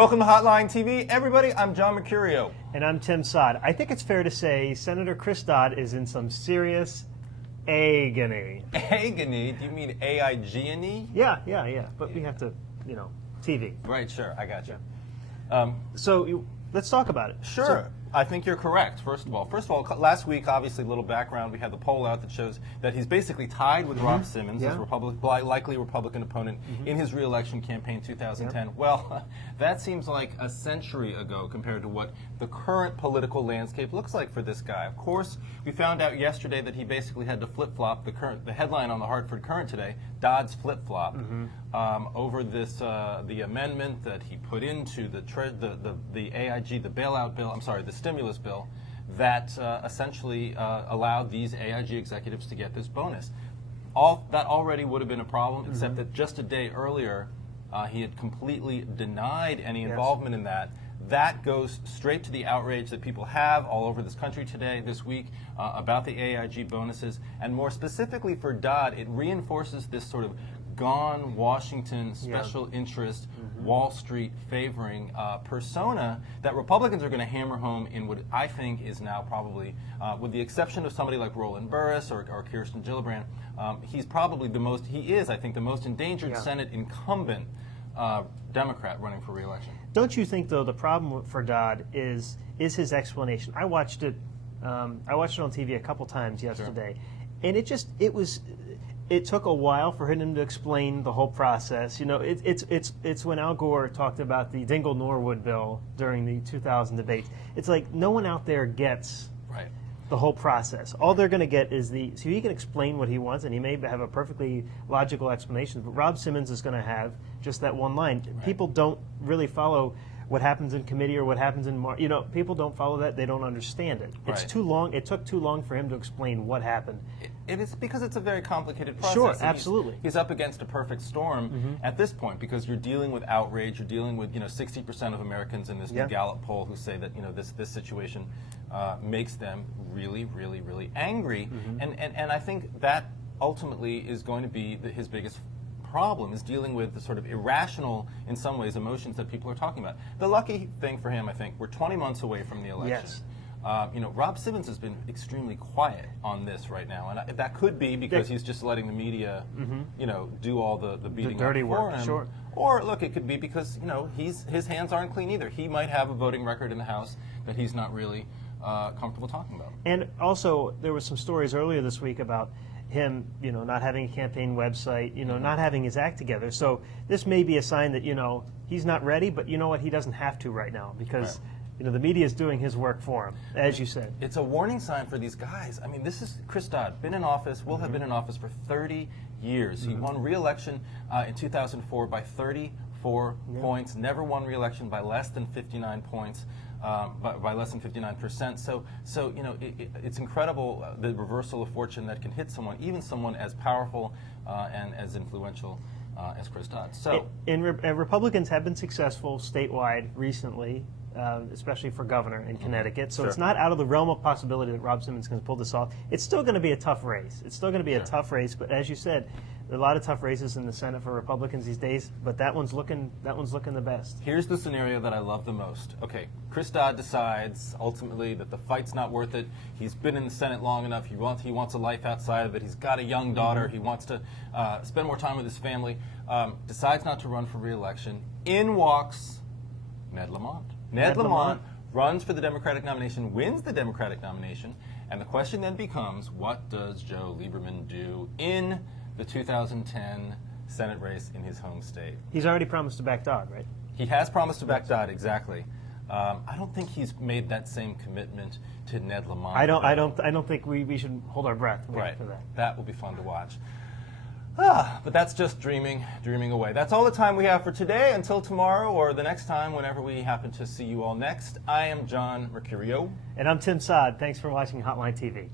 Welcome to Hotline TV, everybody. I'm John Mercurio. And I'm Tim Sod. I think it's fair to say Senator Chris Dodd is in some serious agony. Agony? Do you mean AIG-ony? Yeah. But we have to, TV. Right, sure. I got you. Let's talk about it. Sure. I think you're correct, first of all. Last week, obviously, a little background, we had the poll out that shows that he's basically tied with Rob Simmons, his likely Republican opponent, in his re-election campaign 2010. Yep. Well, that seems like a century ago compared to what the current political landscape looks like for this guy. Of course, we found out yesterday that he basically had to flip-flop the headline on the Hartford Courant today, Dodd's flip-flop, over this the amendment that he put into the AIG, the bailout bill, the stimulus bill that essentially allowed these AIG executives to get this bonus. That already would have been a problem, except that just a day earlier, he had completely denied any involvement in that. That goes straight to the outrage that people have all over this country today, this week, about the AIG bonuses. And more specifically for Dodd, it reinforces this sort of gone Washington special interest, Wall Street favoring persona that Republicans are going to hammer home in what I think is now probably, with the exception of somebody like Roland Burris or Kirsten Gillibrand, he's probably I think, the most endangered Senate incumbent Democrat running for re-election. Don't you think, though, the problem for Dodd is his explanation? I watched it on TV a couple times yesterday, and it took a while for him to explain the whole process. It's when Al Gore talked about the Dingell-Norwood bill during the 2000 debates. It's like no one out there gets the whole process. All they're going to get is so he can explain what he wants, and he may have a perfectly logical explanation, but Rob Simmons is going to have just that one line. People don't really follow what happens in committee or what happens in people don't follow that. They don't understand it. It's too long. It took too long for him to explain what happened. It is because it's a very complicated process. Sure, absolutely. He's up against a perfect storm at this point because you're dealing with outrage. You're dealing with 60% of Americans in this new Gallup poll who say that this situation makes them really, really, really angry. And I think that ultimately is going to be his biggest problem, is dealing with the sort of irrational, in some ways, emotions that people are talking about. The lucky thing for him, I think, we're 20 months away from the election. Yes. Rob Simmons has been extremely quiet on this right now, and that could be because he's just letting the media, do all the beating the dirty up work. for him. Sure. Or look, it could be because his hands aren't clean either. He might have a voting record in the House that he's not really comfortable talking about. And also, there were some stories earlier this week about him, not having a campaign website, not having his act together. So this may be a sign that, he's not ready, but you know what? He doesn't have to right now because, the media is doing his work for him, as you said. It's a warning sign for these guys. I mean, this is Chris Dodd, been in office, will have been in office for 30 years. He won re-election in 2004 by 34 points, never won re-election by less than 59 points. By less than 59%. So it's incredible the reversal of fortune that can hit someone, even someone as powerful and as influential as Chris Dodd. And Republicans have been successful statewide recently, especially for governor in Connecticut. So it's not out of the realm of possibility that Rob Simmons can pull this off. It's still going to be a tough race. It's still going to be a tough race. But as you said, there are a lot of tough races in the Senate for Republicans these days. But that one's looking the best. Here's the scenario that I love the most. Okay, Chris Dodd decides ultimately that the fight's not worth it. He's been in the Senate long enough. He wants a life outside of it. He's got a young daughter. He wants to spend more time with his family. Decides not to run for re-election. In walks Ned Lamont. Ned Lamont runs for the Democratic nomination, wins the Democratic nomination, and the question then becomes, what does Joe Lieberman do in the 2010 Senate race in his home state? He's already promised to back Dodd, right? He has promised to back Dodd, exactly. I don't think he's made that same commitment to Ned Lamont. I don't think we should hold our breath for that. That will be fun to watch. But that's just dreaming away. That's all the time we have for today. Until tomorrow or the next time, whenever we happen to see you all next, I am John Mercurio. And I'm Tim Sod. Thanks for watching Hotline TV.